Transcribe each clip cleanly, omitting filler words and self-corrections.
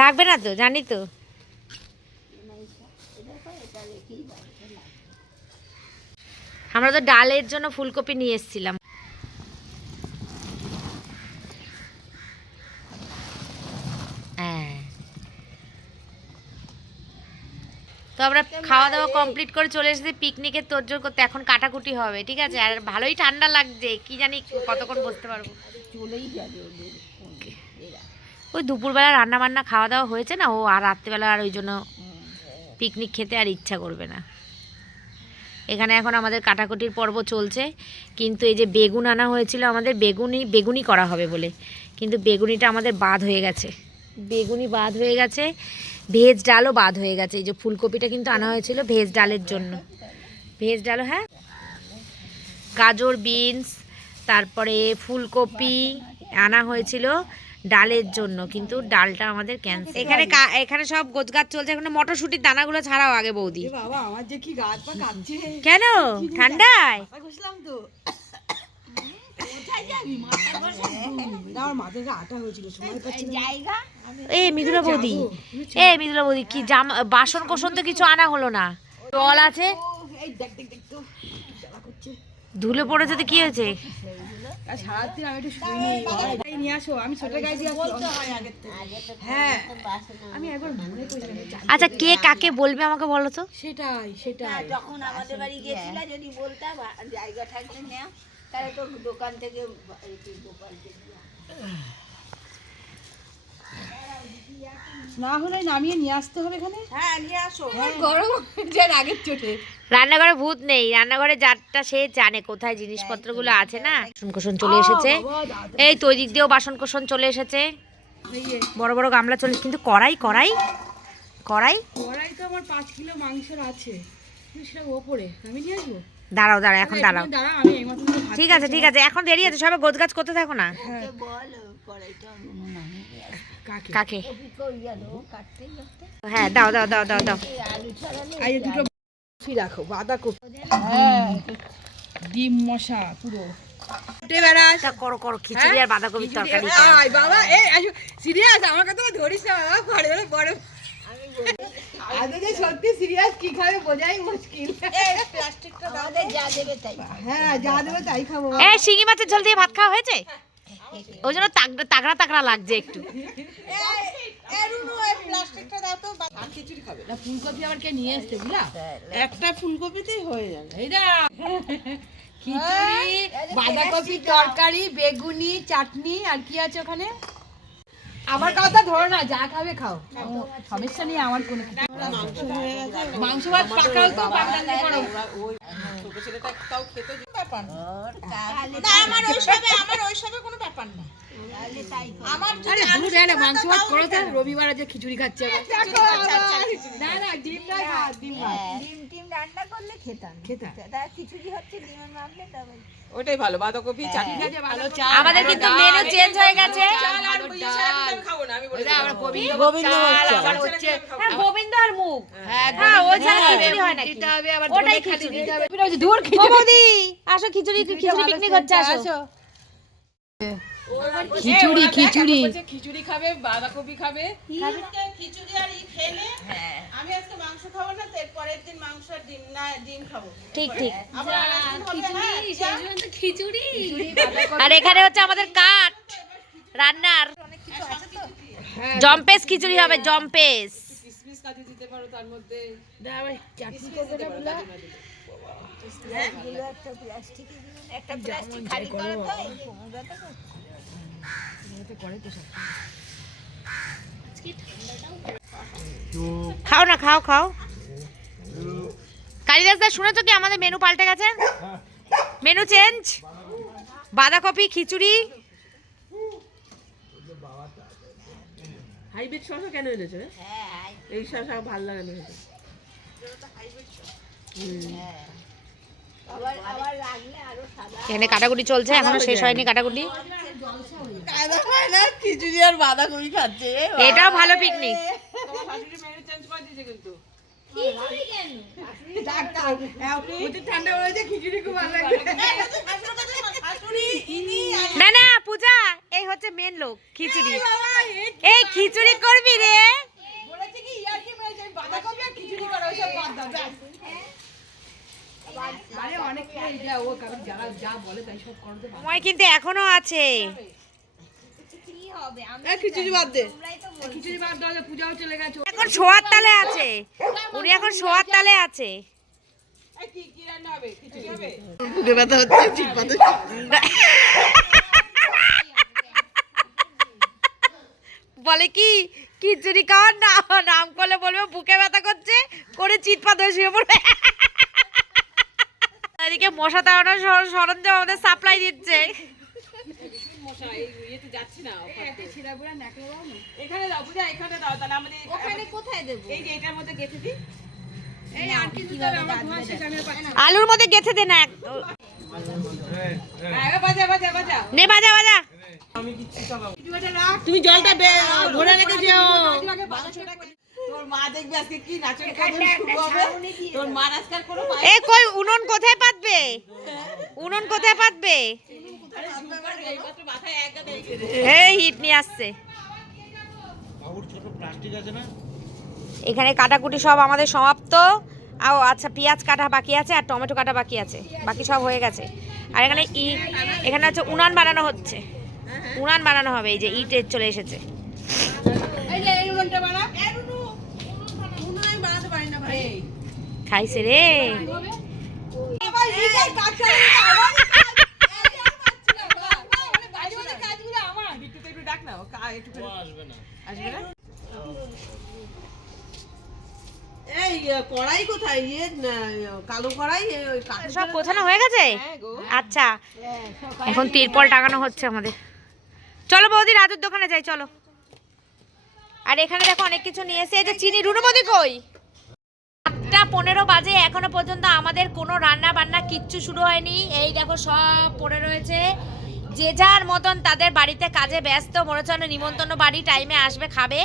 লাগবে না তো, জানি তো। আমরা তো ডালের জন্য ফুলকপি নিয়ে এসেছিলাম। হ্যাঁ, তো আমরা খাওয়া দাওয়া কমপ্লিট করে চলে এসেছি পিকনিকের তোড়জোড় করতে। এখন কাটাকুটি হবে, ঠিক আছে? আর ভালোই ঠান্ডা লাগছে, কি জানি কতক্ষণ বসতে পারবো। চলেই যাবে ওই দুপুরবেলা রান্না বান্না খাওয়া দাওয়া হয়েছে না, ও আর রাত্রিবেলা আর ওই জন্য পিকনিক খেতে আর ইচ্ছা করবে না। এখানে এখন আমাদের কাটাকুটির পর্ব চলছে, কিন্তু এই যে বেগুন আনা হয়েছিল আমাদের, বেগুনি করা হবে বলে, কিন্তু বেগুনিটা আমাদের বাদ হয়ে গেছে। বেগুনি বাদ হয়ে গেছে, ভেজ ডালও বাদ হয়ে গেছে। এই যে ফুলকপিটা কিন্তু আনা হয়েছিল ভেজ ডালের জন্য, ভেজ ডালও। হ্যাঁ, গাজর, বিনস, তারপরে ফুলকপি আনা হয়েছিল ডালের জন্য, কিন্তু ডালটা আমাদের ক্যান্সেল। এখানে সব গোছগাছ চলছে। এখন মটরশুটির দানাগুলো ছাড়াও আগে বৌদি। বাবা আমার যে কি গাছ পা কাঁপছে। কেন? ঠান্ডায় ঘষলাম তো। কোথায় যাবি? আমার মাথায় আটা হয়েছিল, সময় পাচ্ছি না। জায়গা মৃদুলা বৌদি কি বাসন কোসন তো কিছু আনা হলো না। জল আছে, এই দেখ দেখ দেখ তো জ্বালা করছে। ধুলে পড়েছে তো কি হয়েছে? সারাদিন আমি একটু শুইনি। নিয়ে আসো, আমি ছোটো গাছ দিয়ে হ্যাঁ, আমি একবার মনে করি। আচ্ছা, কে কাকে বলবে আমাকে বলো তো? সেটাই যখন আমাদের বাড়ি গেছিলা যদি বলতাম জায়গা থাকলে নেও, তাহলে তো দোকান থেকে না হলে নামিয়ে নিয়ে আসতে হবে এখানে। হ্যাঁ নিয়ে আসো। গরম যে আগের চোটে রান্নাঘরে ভূত নেই, রান্নাঘরে যারটা সে জানে কোথায় জিনিসপত্রগুলো আছে না। বাসন কোসন চলে এসেছে, এই তো ওই দিক দিয়েও বাসন কোসন চলে এসেছে, বড় বড় গামলা চলে। কিন্তু কড়াই তো আমার 5 কিলো মাংসের আছে, সেটা ওপরে আমি নিয়ে আসবো। দাঁড়াও এখন দাঁড়াও। ঠিক আছে এখন দেরি আছে, সবাই গোছগাছ করতে থাকো না। কাকে? হ্যাঁ, দাও। দুটো রাখো বাঁধাকপি, হ্যাঁ, ডিম মশা পুরো করো খিচুড়ি আর বাঁধাকপির তরকারি। বাবা সিরিয়াস আমাকে তো ধরিস না বাবা, বড় আদে যে সত্যি সিরিয়াস কি খাবে বোঝাই মুশকিল। প্লাস্টিকটা দাও, যা দেবে তাই। হ্যাঁ, যা দেবে তাই খাবো। শিঙি মাছের ঝোল দিয়ে ভাত খাওয়া হয়েছে, ওই জন্য তাগড়া লাগছে একটু। প্লাস্টিকটা দাও তো। খিচুড়ি খাবে না, ফুলকপি আবার কে নিয়ে আসতে বুঝলা? একটা ফুলকপিতেই হয়ে যাবে। এই না খিচুড়ি, বাঁধাকপি তরকারি, বেগুনি চাটনি, আর কি আছে ওখানে? আমার কথা ধরো না, যা খাবে খাও, সমস্যা নেই আমার কোনো। মাংস ভাত পাকাও তো পাকালে করো। ছোট ছেলেটা তাও খেতে ব্যাপার না। আমার ওইসবে কোনো ব্যাপার না। আমার যদি আলু দেয় না, মাংস ভাত করো তো। রবিবার আজ খিচুড়ি খাচ্ছে। না ডিম না, ডিম রান্না করলে খেতাম। খিচুড়ি হচ্ছে ডিমের মাপলে তবে ওটাই ভালো। বাঁধাকপি চাটনি আছে ভালো। আমাদের কিন্তু মেনু চেঞ্জ হয়ে গেছে। গোবিন্দ আর মুগ, হ্যাঁ ওই ছাড়া খিচুড়ি হয় না। ওটাই খিচুড়ি। বৌদি আসো, খিচুড়ি পিকনিক হচ্ছে, আসো। খিচুড়ি খাবে, বাঁধাকপি খাবে। খিচুড়ি আর খেলে আমি আজকে মাংস খাবো না, এর পরের দিন মাংস আর ডিম খাবো। ঠিক খিচুড়ি। আর এখানে হচ্ছে আমাদের কাঠ রান্নার জম্পেস খিচুড়ি হবে, জম্পেস। কিসমিস কাজু দিতে পারো তার মধ্যে। একটা প্লাস্টিক খালি করো তো। খাও না, খাও। কালিদাস দা, শুনেছো কি আমাদের মেনু পাল্টে গেছে? মেনু চেঞ্জ, বাঁধাকপি খিচুড়ি। হাইব্রিড শসা কেন এনেছো? এই শসা ভালো লাগে না। এখানে কাটাকুটি চলছে, এখনো শেষ হয়নি কাটাকুটি। খিচুড়ি আর বাঁধাকপি খাচ্ছে, এটাও ভালো পিকনিক। ঠান্ডা হয়েছে, খিচুড়ি খুব ভালো লাগে। না পূজা, এই হচ্ছে মেন লোক খিচুড়ি। এই খিচুড়ি করবি রে? বলেছে কি ইয়ার্কি মেরেছে আমি বাঁধাকপি আর খিচুড়ি করো ওইসব বাদ দাও ব্যাস। আরে অনেক এই যা ও কারণ যারা যা বলে তাই সব করতে পারে। সময় কিন্তু এখনো আছে। খিচুড়ি বাদ দে, খিচুড়ি বাদ দাও, পূজাও চলে গেছে। এখন শোয়ার তালে আছে, উনি এখন শোয়ার তালে আছে। কি কি রান্না হবে? খিচুড়ি হবে? বুকে ব্যথা হচ্ছে ঠিক কথা। বলে কি খিচুড়ি খাওয়ার নাম করলে বলবে বুকে ব্যথা করছে, করে চিৎপাত হয়ে শুয়ে পড়বে। এদিকে মশা তাড়ানোর সরঞ্জাম আমাদের সাপ্লাই দিচ্ছে। মশা এই ইয়েতে যাচ্ছে না, একটা ছিড়া বুড়া নাকলে দাও না, এখানে দাও পূজা, এখানে দাও। তাহলে আমাদের ওখানে কোথায় দেব? এই যে এটার মধ্যে গেঁথে দিই। এই আর কিছু তো আমার ধোয়া শেষ, আমি পাচ্ছি না। আলুর মধ্যে গেঁথে দে না। বাজা বাজা বাজা নে বাজা বাজা। তুমি জলটা ভরে রেখে যেও। তোর মা দেখবে আজকে কি নাচন কদম শুরু হবে। তোর মা আজকাল কোনো এ কই উনুন কোথায় পাতবে? উনুন কোথায় পাতবে? এইমাত্র মাথায় এক গাদা এসে এই হিট নিয়ে আসছে। এখানে কাটাকুটি সব আমাদের সমাপ্ত। আচ্ছা পেঁয়াজ কাটা বাকি আছে আর টমেটো কাটা বাকি আছে, বাকি সব হয়ে গেছে। আর এখানে এখানে হচ্ছে উনান বানানো হচ্ছে, উনান বানানো হবে। এই যে ইট চলে এসেছে। এই যে এই উনুনটা বানা। উনুন আমি বানাতে পারি না ভাই। খাইছে রে। আবার এই যে কাজ করে না আবার বাড়িওয়ালা কাজগুলো আমার। একটু ডাক না, একটু আসবে না, আসবে না। এই কড়াই কোথায়? কালো কড়াই সব গোছানো হয়ে গেছে? আচ্ছা এখন তিরপল টাঙানো হচ্ছে আমাদের। চলো বৌদি রাজুর দোকানে যাই চলো। আর এখানে দেখো অনেক কিছু নিয়ে এসে। এই যে চিনি। রুনু বৌদি কই? 8:15 বাজে, এখনো পর্যন্ত আমাদের কোনো রান্না বান্না কিচ্ছু শুরু হয়নি। এই দেখো সব পড়ে রয়েছে, যে যার মতন তাদের বাড়িতে কাজে ব্যস্ত। মনে হচ্ছে নিমন্ত্রণ বাড়ি, টাইমে আসবে খাবে।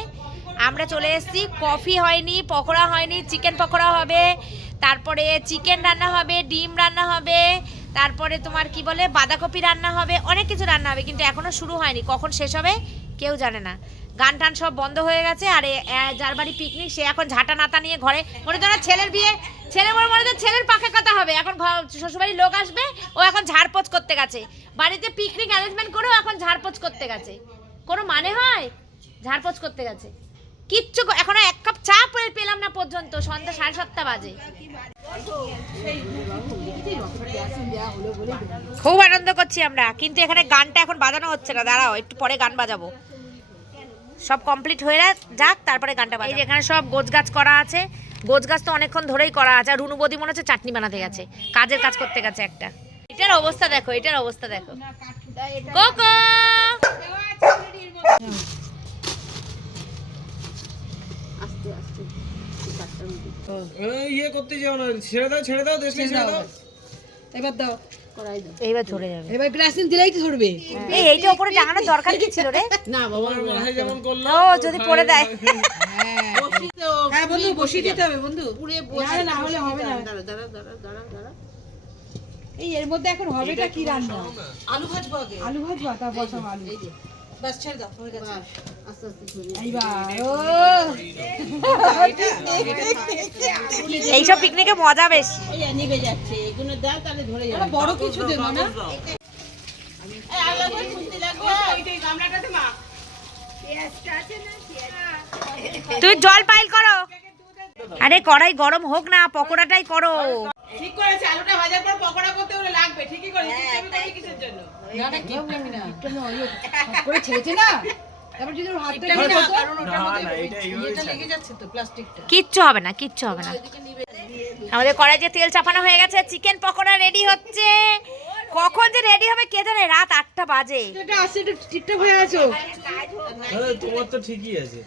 আমরা চলে এসেছি। কফি হয়নি, পকোড়া হয়নি, চিকেন পকোড়া হবে, তারপরে চিকেন রান্না হবে, ডিম রান্না হবে, তারপরে তোমার কি বলে বাঁধাকপি রান্না হবে, অনেক কিছু রান্না হবে, কিন্তু এখনো শুরু হয়নি। কখন শেষ হবে কেউ জানে না। গান টান সব বন্ধ হয়ে গেছে। আর যার বাড়ি পিকনিক সে এখন ঝাঁটা নাতা নিয়ে ঘরে, মনে তো না ছেলের বিয়ে, মনে তো ছেলের পাখে কথা হবে। এখন শ্বশুরবাড়ির লোক আসবে, ও এখন ঝাড়পোছ করতে গেছে। বাড়িতে পিকনিক অ্যারেঞ্জমেন্ট করেও এখন ঝাড়পোছ করতে গেছে। কোনো মানে হয়? ঝাড়পোছ করতে গেছে। কিচ্ছু এখনো এক কাপ চা পেলাম না পর্যন্ত। সন্ধ্যা 7:30 বাজে। খুব আনন্দ করছি আমরা, কিন্তু এখানে গানটা এখন বাজানো হচ্ছে না। দাঁড়াও একটু পরে গান বাজাবো। সব কমপ্লিট হয়ে যাক তারপরে গানটা বাজাবো। এই যে এখানে সব গোছগাছ করা আছে। গোছগাছ তো অনেকক্ষণ ধরেই করা আছে। আর রুনু বৌদি মনে হচ্ছে চাটনি বানাতে গেছে, কাজের কাজ করতে গেছে একটা। এটার অবস্থা দেখো, এটার অবস্থা দেখো। কোকো ইয়ে করতে যাও না, ছেড়ে দাও দেশে ছেড়ে দাও। এবার দাও, কড়াই দাও। এইবার ধরে যাবে। এবার গ্লাসিন দিলেই তো ধরবে। এই এইটা উপরে টাঙানোর দরকার কি ছিল রে? না বাবা, আমার মাথায় যেমন করলো ও যদি পড়ে দেয়। হ্যাঁ বন্ধু বসিয়ে দিতে হবে বন্ধু। পুরো বসে না হলে হবে না। দাঁড়া। এই এর মধ্যে এখন হবেটা কি রান্না? আলু ভাজবো আগে। আলু ভাজবা, তার বসাবো আলু। এই যে বাস ছেড়ে দাও, হয়ে গেছে। আস্তে আস্তে ছড়িয়ে এইবার ও এইসব পিকনিকে মজা বেশি। এই নিভে যাচ্ছে, এগুলো দাও তাহলে ধরে যাবে। বড় কিছু দেবো না। এই আলাদা করে খুঁজতে লাগবে। ওইটাই গামলাটাতে মা তুই জল পাইল করো। আরে কড়াই গরম হোক না, পকোড়াটাই করো। ঠিক করেছে, আলুটা ভাজার পর পকোড়া করতে হলে লাগবে। ঠিকই করেছে। কিসের জন্য? না না কেউ নেবে না। একটু করে ছেড়েছে না। তারপর যদি ওর হাতটা লেগে যেত, কারণ ওটার মধ্যে এটা লেগে যাচ্ছে তো প্লাস্টিকটা। কিচ্ছু হবে না, কিচ্ছু হবে না। আমাদের কড়াইতে তেল চাপানো হয়ে গেছে, চিকেন পকোড়া রেডি হচ্ছে। কখন যে রেডি হবে কে জানে। রাত 8টা বাজে। এটা আসছে, এটা ঠিকঠাক হয়ে আছো? আরে তোমার তো ঠিকই আছে।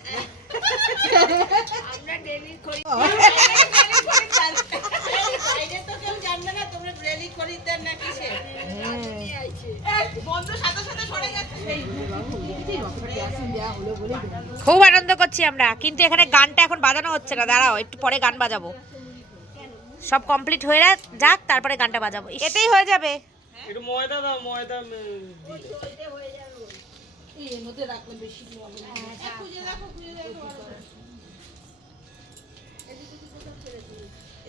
বাইরে তো কেউ জানবে না তোমরা রেডি করিতেন না কিসে। বন্ধু সাথে সাথে সরে গেছে। খুব আনন্দ করছি আমরা, কিন্তু এখানে গানটা এখন বাজানো হচ্ছে না। দাঁড়াও একটু পরে গান বাজাবো। সব কমপ্লিট হয়ে যাক তারপরে গানটা বাজাবো। এতেই হয়ে যাবে। একটু ময়দা দাও, ময়দা এর মধ্যে রাখলে বেশি হবে না। খুঁজে দেখো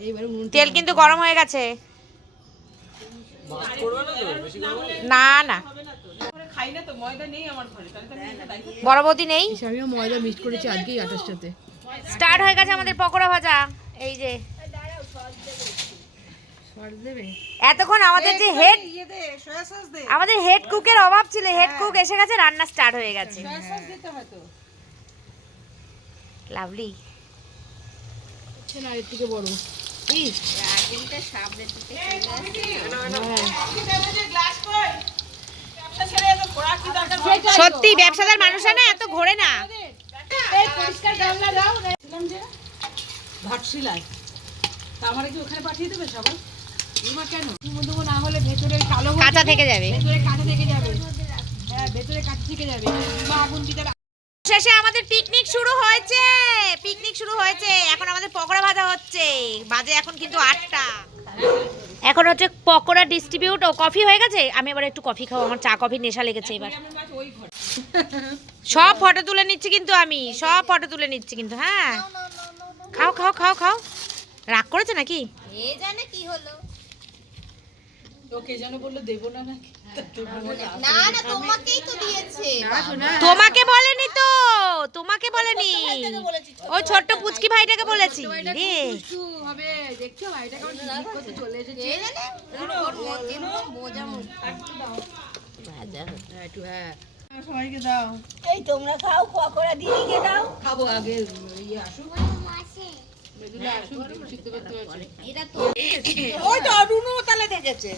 এইবারে উনুন তেল কিন্তু গরম হয়ে গেছে। মাছ করবে না তো বেশি করবে না না খাই না তো, ময়দা নেই আমার ঘরে, তাহলে তো আমি এটা দায়িত্ব বড় বৌদি নেই। আমিও ময়দা মিক্স করেছি আজকেই আটার সাথে। স্টার্ট হয়ে গেছে আমাদের পকোড়া ভাজা। এই যে সস দেবে। এতক্ষণ আমাদের যে হেড ইয়ে দে, সয়া সস দে, আমাদের হেড কুকের অভাব ছিল, হেড কুক এসে গেছে, রান্না স্টার্ট হয়ে গেছে। সয়া সস দিতে হয় তো। লাভলি। হচ্ছে না এর থেকে বড়। এই গ্লাস কই? ব্যবসা ছেড়ে এত ঘোরা কি দরকার? সত্যি ব্যবসাদার মানুষরা না এত ঘোরে না। এই পরিষ্কার গামলা দাও। বললাম যে ঘাটশিলায়। তা আমারে কি ওখানে পাঠিয়ে দেবে সবাই? ইমা কেন দেবো না হলে ভেতরে কালো হয়ে কাঁচা যাবে, থেকে যাবে। ভেতরে কাঁচা থেকে যাবে। হ্যাঁ ভেতরে কাঁচা থেকে যাবে। মা আগুন দিতে শেষে আমাদের পিকনিক শুরু হয়েছে, পিকনিক শুরু হয়েছে। এখন আমাদের পকোড়া ভাজা হচ্ছে, বাজে এখন কিন্তু 8টা। এখন হচ্ছে পকোড়া ডিস্ট্রিবিউট। ও কফি হয়ে গেছে, আমি এবার একটু কফি খাবো, আমার চা কফি নেশা লেগেছে এবার। সব ফটো তুলে নিচ্ছি কিন্তু, আমি সব ফটো তুলে নিচ্ছি কিন্তু। হ্যাঁ খাও খাও খাও খাও। রাগ করেছে নাকি? ওকে যেন বললো দেবো না নাকি? তোমাকে বলেনি তো, তোমাকে বলেনি, ওই ছোট্ট পুচকি ভাইটাকে বলেছি রে। একটু হবে দেখছো ভাইটা কেমন ঝিকমিক করতে চলে এসেছে। হ্যাঁ, একটু হ্যাঁ সবাইকে দাও। খাবো আগে ইয়ে আসুক। বেদুলা আসুক, ডিম সিদ্ধ করতে পারছি। ওই তো রুনু তালে দেখেছে।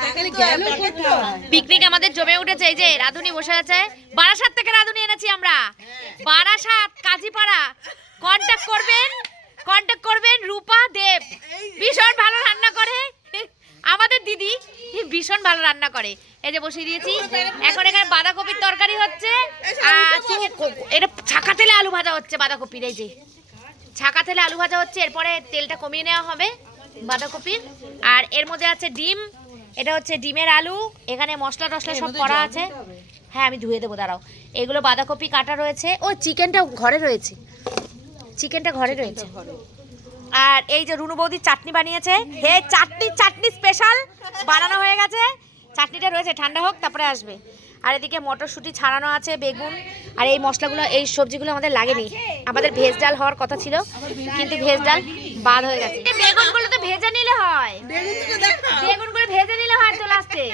তাহলে গেল কোথায়? পিকনিক আমাদের জমে উঠেছে। এই যে রাধুনি বসে আছে, বারাসাত থেকে রাধুনি এনেছি আমরা, বারাসাত কাজীপাড়া। কন্টাক্ট করবেন রূপা দেব, ভীষণ ভালো রান্না করে। আমাদের দিদি ভীষণ ভালো রান্না করে। এই যে বসিয়ে দিয়েছি, এখন এখানে বাঁধাকপির তরকারি হচ্ছে, আর এটা ছাকা তেলে আলু ভাজা হচ্ছে বাঁধাকপির। এই যে ছাকা তেলে আলু ভাজা হচ্ছে, এরপরে তেলটা কমিয়ে নেওয়া হবে বাঁধাকপির। আর এর মধ্যে আছে ডিম, এটা হচ্ছে ডিমের আলু, এখানে মশলা টশলা সব করা আছে। হ্যাঁ আমি ধুয়ে দেবো, দাঁড়াও। এগুলো বাঁধাকপি কাটা রয়েছে, ও চিকেনটা ঘরে রয়েছে, চিকেনটা ঘরে রয়েছে। আর এই যে রুনু বৌদি চাটনি বানিয়েছে, হে চাটনি স্পেশাল বানানো হয়ে গেছে। চাটনিটা রয়েছে, ঠান্ডা হোক তারপরে আসবে। আর এদিকে মটরশুঁটি ছাড়ানো আছে, বেগুন, আর এই মশলাগুলো, এই সবজিগুলো আমাদের লাগেনি। আমাদের ভেজ ডাল হওয়ার কথা ছিল, কিন্তু ভেজ ডাল বাদ হয়ে গেছে। বেগুনগুলো তো ভেজে নিলে হয়, বেগুনগুলো ভেজে নিলে হয় তো লাস্টে।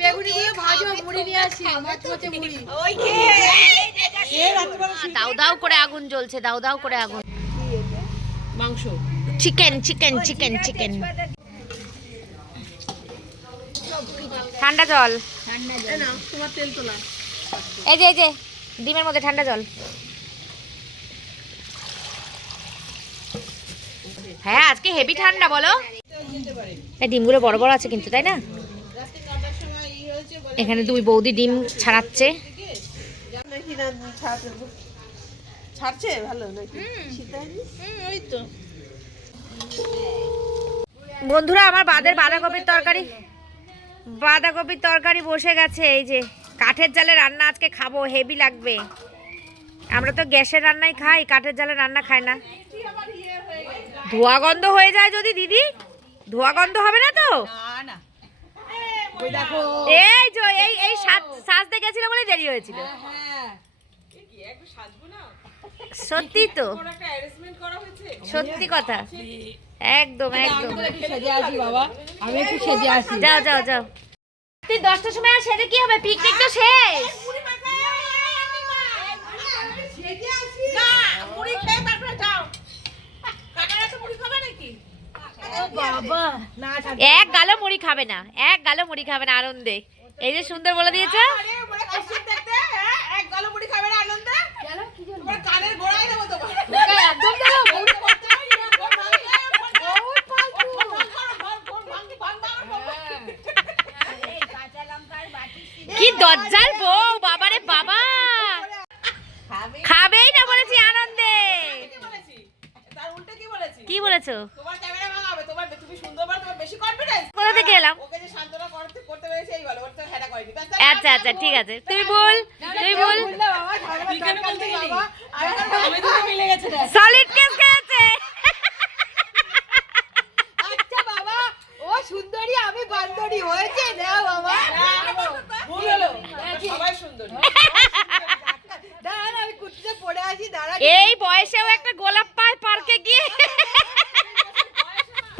বেগুনিগুলো ভাজো, মুড়ি নিয়ে আসি, মচমচে মুড়ি। দাউ দাউ করে আগুন জ্বলছে, দাউ দাউ করে আগুন। মাংস চিকেন চিকেন চিকেন চিকেন। ঠান্ডা জল, তোমার তেল তোলা। এই যে ডিমের মধ্যে ঠান্ডা জল। হ্যাঁ আজকে হেভি ঠান্ডা বলো। এই ডিমগুলো বড় বড় আছে কিন্তু, তাই না? এখানে দুই বৌদি ডিম ছাড়াচ্ছে। ছাড়ছে ভালো নাকি? ওই তো বন্ধুরা আমার বাঁধাকপির তরকারি বসে গেছে। এই যে কাঠের জালে রান্না আজকে খাবো, হেভি লাগবে। আমরা তো গ্যাসের রান্নাই খাই, কাঠের জালে রান্না খাই না। ধোয়া গন্ধ হয়ে যায় যদি দিদি, ধোয়া গন্ধ হবে না তো? না ওই দেখো এই যে এই সাজতে গেছিল বলে দেরি হয়েছিল। হ্যাঁ সত্যি তো, সত্যি কথা, একদম একদম। সেজে আসি বাবা, আমি একটু সেজে আসি। যাও যাও যাও, তুই 10টার সময় আর সেজে কি হবে, পিকনিক তো শেষ। এক গালো মুড়ি খাবে না, এক গালো মুড়ি খাবে না আনন্দে। এই যে সুন্দর বলে দিয়েছে, এক গালো মুড়ি খাবে না আনন্দে। তোমার কানের গোড়ায় দেবো তোমার। একদম দাও কি দজ্জাল বউ, বাবারে বাবা, খাবেই না বলেছি আনন্দে। তার উল্টো কি বলেছি? কি বলেছো? তোমার ক্যামেরা ভাঙাবে, তুমি সুন্দর, তোমার বেশি কনফিডেন্স। কোথা থেকে এলাম? ওকে যে সান্তনা করতে পেরেছে এই বলো, ওর তো হেডা করেনি। এত আচ্ছা আচ্ছা ঠিক আছে, তুমি বল। সলিড কেস খেয়েছে। আচ্ছা বাবা, ও সুন্দরী আমি বান্দরী হয়েছে না বাবা। ভুল হলো, সবাই সুন্দর। দাঁড়া আমি কুটিতে পড়ে আসি, দাঁড়া। এই বয়সেও একটা গোলাপ পায় পার্কে গিয়ে।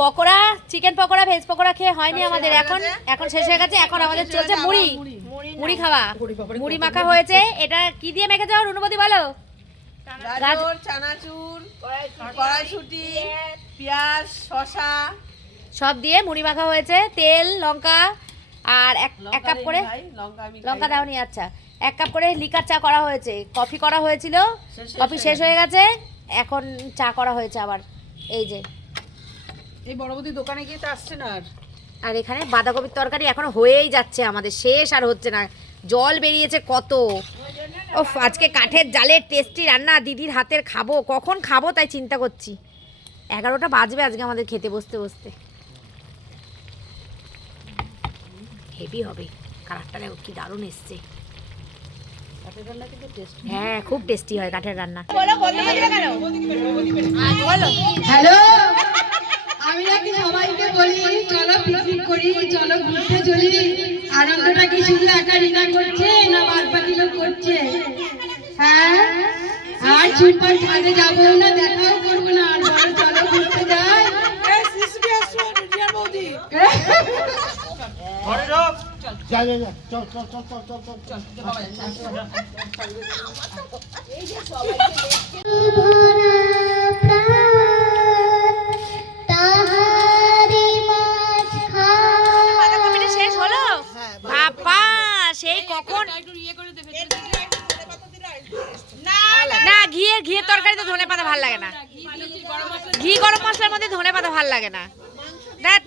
পকোড়া, চিকেন পকোড়া, ভেজ পকোড়া খেয়ে হয়নি আমাদের, এখন শেষ হয়ে গেছে। এখন আমাদের চলছে মুড়ি খাওয়া। মুড়ি মাখা হয়েছে। এটা কি দিয়ে মেখেছো রুনুবতী বলো? গাজর, চানাচুর, কড়াইশুঁটি, পেঁয়াজ, শসা সব দিয়ে মুড়ি মাখা হয়েছে। তেল, লঙ্কা আর এক কাপ করে লঙ্কা দাওনি। আচ্ছা, 1 কাপ করে লিকার চা করা হয়েছে। কফি করা হয়েছিল, কফি শেষ হয়ে গেছে, এখন চা করা হয়েছে আবার। এই যে এই বড়বতী দোকানে গিয়ে তো আসছে না আর এখানে বাঁধাকপির তরকারি এখনো হয়েই যাচ্ছে আমাদের, শেষ আর হচ্ছে না। জল বেরিয়েছে কত। ওফ, আজকে কাঠের জালের টেস্টি রান্না দিদির হাতের খাবো, কখন খাবো তাই চিন্তা করছি। 11টা বাজবে আজকে আমাদের খেতে বসতে বসতে। হেভি হবে, কালারটা দেখো কি দারুণ এসছে। হ্যাঁ, খুব টেস্টি হয় কাঠের রান্না। হ্যালো, আমি নাকি সবাইকে বলি চলো পিকনিক করি, চলো ঘুরতে চলি। আনন্দটা কি শুধু একা রিনা করছে না বাদ বাকি লোক করছে? হ্যাঁ, আর ছুটপাট কাজে যাবো না, দেখাও করবো না, আর বলো চলো ঘুরতে যাই। বাঁধাকপিটা শেষ হলো? বাবা, সেই কখন। না, ঘিয়ের তরকারিতে ধনে পাতা ভালো লাগে না। ঘি গরম মশলার মধ্যে ধনে পাতা ভালো লাগে না। ধ্যাৎ।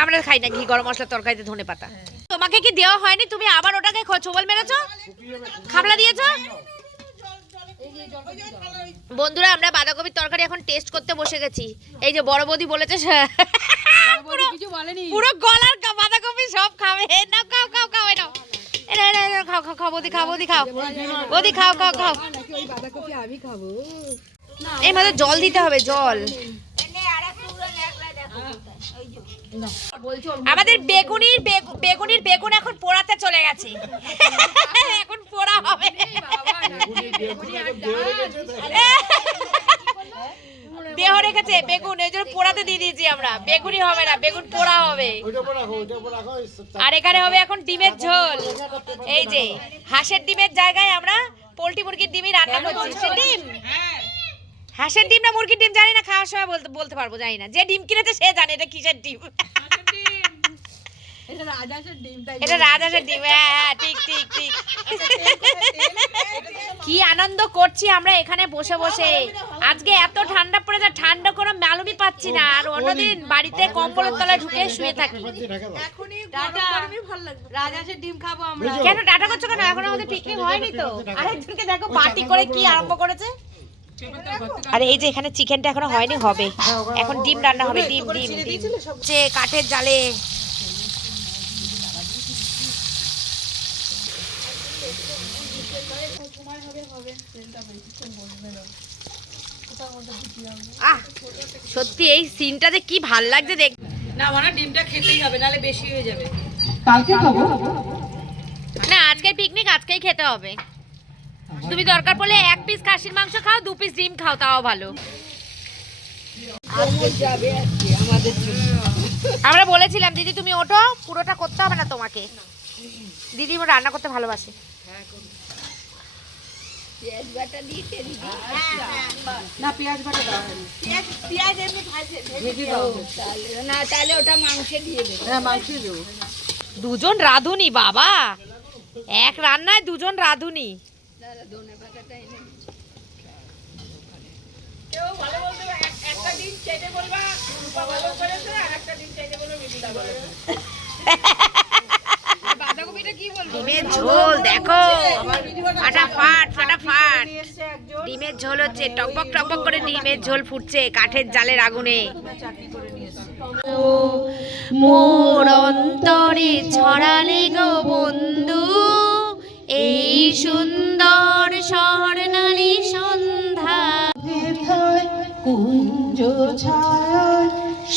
আমরা খাই না ঘি গরম মশলার তরকারিতে ধনে পাতা। তোমাকে কি দেওয়া হয়নি? তুমি আবার ওটাকে ছোবল মেরেছো, খাবলা দিয়েছো। বন্ধুরা, আমরা বাঁধাকপির তরকারি এখন টেস্ট করতে বসে গেছি। এই যে বড় বৌদি বলেছে পুরো গলার বাঁধাকপি সব খাবে। না, খাও খাও খাও, নাও, খাও খাও খাও বৌদি, খাও বৌদি, খাও বৌদি, খাও খাও খাও। আমি খাবো। এই মাঝে জল দিতে হবে, জল। আমাদের বেগুনির বেগুন এখন পোড়াতে চলে গেছে। এখন পোড়া হবে। দেহ রেখেছে বেগুন, এই জন্য পোড়াতে দিয়ে দিয়েছি আমরা। বেগুনি হবে না, বেগুন পোড়া হবে। আর এখানে হবে এখন ডিমের ঝোল। এই যে হাঁসের ডিমের জায়গায় আমরা পোল্ট্রি মুরগির ডিমই রান্না করছি। সে ডিম, হাঁসের ডিম না মুরগির ডিম জানি না, খাওয়ার সময় বলতে পারবো, জানি না। যে ডিম কিনেছে সে জানে এটা কিসের ডিম। এটা রাজহাঁসের ডিম। হ্যাঁ, ঠিক ঠিক ঠিক। কি আনন্দ করছি আমরা এখানে বসে বসে। আজকে এত ঠান্ডা পড়েছে, ঠান্ডা কোনো মালুমই পাচ্ছি না। আর অন্যদিন বাড়িতে কম্বলের তলায় ঢুকে শুয়ে থাকি। রাজহাঁসের ডিম খাবো আমরা। কেন টাটা করছো কেন? এখন আমাদের পিকনিক হয়নি তো। আরেকজনকে দেখো পার্টি করে কি আরম্ভ করেছে। আরে এই যে এখানে চিকেনটা এখনো হয়নি, হবে এখন। ডিম রান্না হবে, ডিম ডিম ডিম যে কাঠের জালে। আহ, সত্যি এই সিনটা যে কি ভাল লাগছে দেখ। না, মানে ডিমটা খেতেই হবে, নালে বেশি হয়ে যাবে। কালকে খাবো না, আজকের পিকনিক আজকেই খেতে হবে। তুমি দরকার পড়লে 1 পিস খাসির মাংস খাও, 2 পিস ডিম খাও, তাও ভালো। আমরা বলেছিলাম দিদি তুমি ওঠো, পুরোটা করতে হবে না তোমাকে। দিদি রান্না করতে ভালোবাসে। না, পেঁয়াজ বাটা দাও। পেঁয়াজ এমনি ভেজে দাও। না, তাহলে ওটা মাংসে দিয়ে দেবো। হ্যাঁ, মাংস দেবো। দুজন রাঁধুনি বাবা, এক রান্নায় দুজন রাঁধুনি। কেউ ভালো বলতে একটা ডিম চেটে বলবা রূপা ভালো করেছে, আর একটা ডিম চেটে বলবে মিথিলা ভালো করেছে। বাঁধাকপিটা কি বলবো? ডিমের ঝোল দেখো, ফাটাফাট ফাটাফাট। ডিমের ঝোল হচ্ছে, টকবক টকবক করে ডিমের ঝোল ফুটছে কাঠের জালের আগুনে। মোর অন্তরে ছড়ালে গো বন্ধু এই সুন্দর স্বর্ণালী সন্ধ্যা, কুঞ্জ ছায়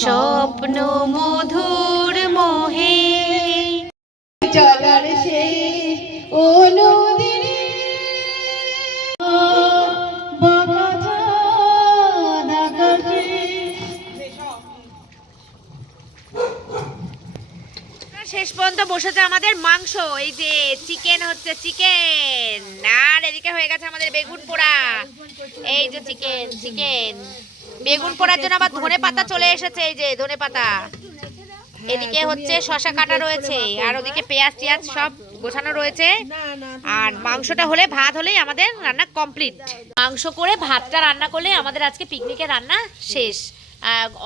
স্বপ্ন মধুর মোহে। চলার শেষ ও নদীর শেষ পর্যন্ত বসেছে আমাদের মাংস, এই যে চিকেন হচ্ছে, চিকেন আর এদিকে হয়ে গেছে আমাদের বেগুন পোড়া। এই যে চিকেন, চিকেন বেগুন পোড়ার জন্য আবার ধনে পাতা চলে এসেছে, এই যে ধনে পাতা। এদিকে হচ্ছে শসা কাটা রয়েছে, আর ওদিকে পেঁয়াজ টিয়াজ সব গোছানো রয়েছে। আর মাংসটা হলে, ভাত হলেই আমাদের রান্না কমপ্লিট। মাংস করে ভাতটা রান্না করলে আমাদের আজকে পিকনিকের রান্না শেষ।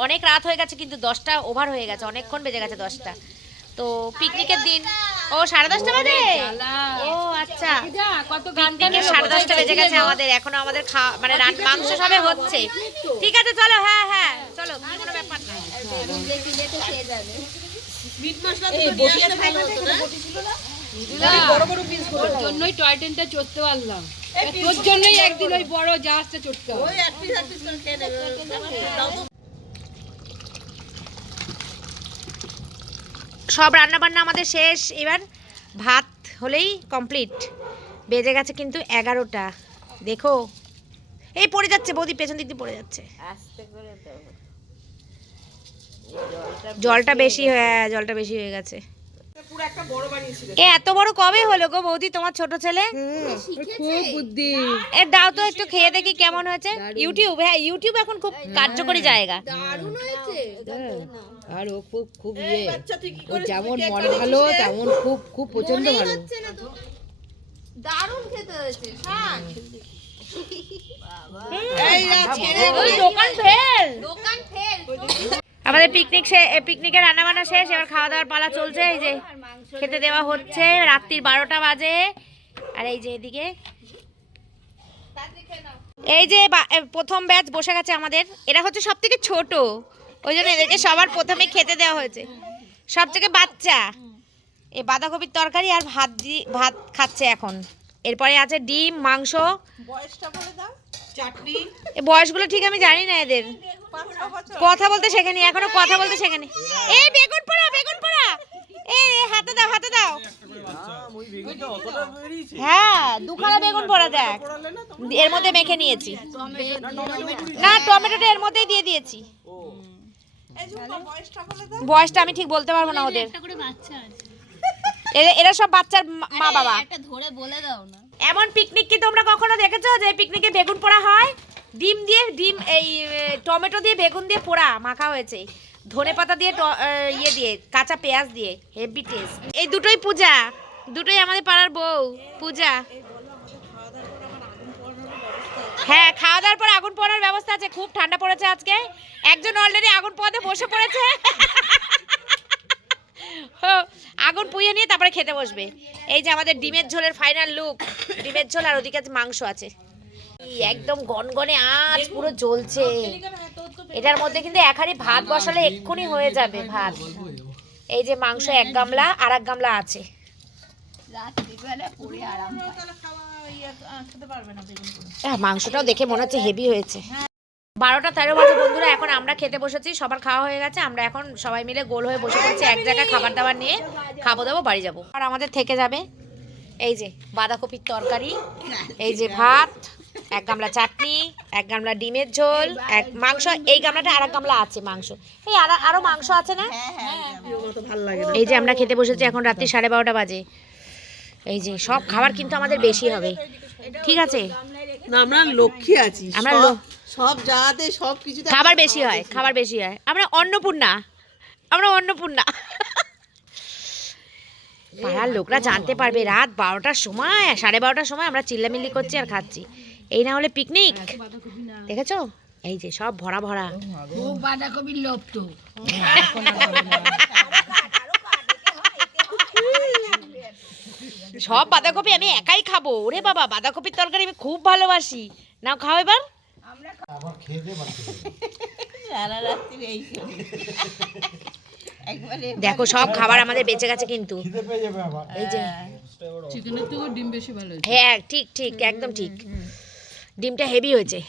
অনেক রাত হয়ে গেছে, কিন্তু 10টা ওভার হয়ে গেছে, অনেকক্ষণ বেজে গেছে 10টা। তো পিকনিকের দিন, ও 10:30 বাজে, ও আচ্ছা, পিকনিকের 10:30 বেজে গেছে আমাদের। এখনো আমাদের মানে মাংস সবে হচ্ছে। ঠিক আছে চলো, হ্যাঁ হ্যাঁ চলো, কোনো ব্যাপার না। ওর জন্যই টয় ট্রেনটা চড়তে পারলাম, তোর জন্যই একদিন ওই বড় জাহাজটা চড়তে হবে। সব রান্না বান্না আমাদের শেষ, এবার ভাত হলেই কমপ্লিট। বেজে গেছে কিন্তু 11টা। দেখো এই পড়ে যাচ্ছে বৌদি, পেছন দিক দিয়ে পড়ে যাচ্ছে। জলটা বেশি জলটা বেশি হয়ে গেছে। এ এত বড় কবে হলো গো বৌদি তোমার ছোট ছেলে? খুব বুদ্ধি। এ দাও তো একটু খেয়ে দেখি কেমন হয়েছে। ইউটিউব, হ্যাঁ ইউটিউব এখন খুব কার্যকরী জায়গা। আর ও খুব খুব ও যেমন মন ভালো তেমন খুব খুব প্রচন্ড ভালো। দারুণ খেতে হয়েছে। দোকান ফেল। দোকান ফেল। আমাদের পিকনিকের রান্না বান্না শেষ, এবার খাওয়া দাওয়ার পালা চলছে। এই যে খেতে দেওয়া হচ্ছে, রাত্রির 12টা বাজে। আর এই যে এদিকে এই যে প্রথম ব্যাচ বসে গেছে আমাদের। এরা হচ্ছে সব থেকে ছোট, ওই জন্য এদেরকে সবার প্রথমে খেতে দেওয়া হয়েছে। সব থেকে বাচ্চা এই বাঁধাকপির তরকারি আর ভাত খাচ্ছে এখন। এরপরে আছে ডিম, মাংস। এই বয়সগুলো ঠিক আমি জানি না এদের, কথা বলতে শেখেনি এখনো, কথা বলতে শেখেনি। এই বেগুন পোড়া, বেগুন পোড়া, এই হাতে দাও, হাতে দাও। হ্যাঁ দুখানা বেগুন পোড়া দেখ, এর মধ্যে মেখে নিয়েছি। না টমেটোটা এর মধ্যেই দিয়ে দিয়েছি। বয়সটা আমি ঠিক বলতে পারবো না ওদের, এরা সব বাচ্চার মা বাবা। ধরে বলে দাও না। এমন পিকনিক কি তোমরা কখনো দেখেছো যে পিকনিকে বেগুন পোড়া হয়? ডিম দিয়ে, ডিম এই টমেটো দিয়ে বেগুন দিয়ে পোড়া মাখা হয়েছে, ধনেপাতা দিয়ে, ইয়ে দিয়ে, কাঁচা পেঁয়াজ দিয়ে, হেভি টেস্ট। এই দুটোই পূজা, দুটোই আমাদের পাড়ার বউ পূজা। হ্যাঁ খাওয়া দাওয়ার পর আগুন পোড়ার ব্যবস্থা আছে। খুব ঠান্ডা পড়েছে আজকে, একজন অলরেডি আগুন পোয়াতে বসে পড়েছে। আগুন পুড়িয়ে নিয়ে তারপরে খেতে বসবে। এই যে আমাদের ডিমের ঝোলের ফাইনাল লুক, ডিমের ঝোল আর ওদিকে মাংস আছে। একদম গনগনে আঁচ পুরো জ্বলছে। এটার মধ্যে কিন্তু এক হাঁড়ি ভাত বসালে এক্ষুনি হয়ে যাবে ভাত। এই যে মাংস 1 গামলা, আর 1 গামলা আছে। মাংসটাও দেখে মনে হচ্ছে হেভি হয়েছে। 12টা 13 বাজে বন্ধুরা, এখন আমরা খেতে বসেছি। সবার খাওয়া হয়ে গেছে, আমরা এখন সবাই মিলে গোল হয়ে বসে পড়েছি এক জায়গায় খাবার দাবার নিয়ে। খাবো দাবো, বাড়ি যাবো। আর আমাদের থেকে যাবে এই যে বাঁধাকপির তরকারি, এই যে ভাত, 1 গামলা চাটনি, 1 গামলা ডিমের ঝোল, মাংস। এই গামলাটা আর 1 গামলা আছে মাংস। এই আরো মাংস আছে না? এই যে আমরা খেতে বসেছি, এখন রাত্রি 12:30 বাজে। এই যে সব খাবার কিন্তু আমাদের বেশি হবে, ঠিক আছে? না আমরা লক্ষ্মী আছি, আমরা সব জায়গাতে সব কিছুতে খাবার বেশি হয়, খাবার বেশি হয়। আমরা অন্নপূর্ণা, আমরা অন্নপূর্ণা। পাড়ার লোকরা জানতে পারবে রাত 12টার সময়, 12:30টার সময় আমরা চিল্লামিল্লি করছি আর খাচ্ছি। এই না হলে পিকনিক, দেখেছো? এই যে সব ভরা ভরা বাঁধাকপির লোভ তো। সব বাঁধাকপি আমি একাই খাবো। ওরে বাবা, বাঁধাকপির তরকারি আমি খুব ভালোবাসি। নাও খাও এবার। সারা রাত্রি এই দেখো সব খাবার আমাদের বেঁচে গেছে কিন্তু এই যে চিকেনের থেকেও ডিম বেশি ভালো হয়েছে। হ্যাঁ ঠিক ঠিক একদম ঠিক ডিমটা হেভি হয়েছে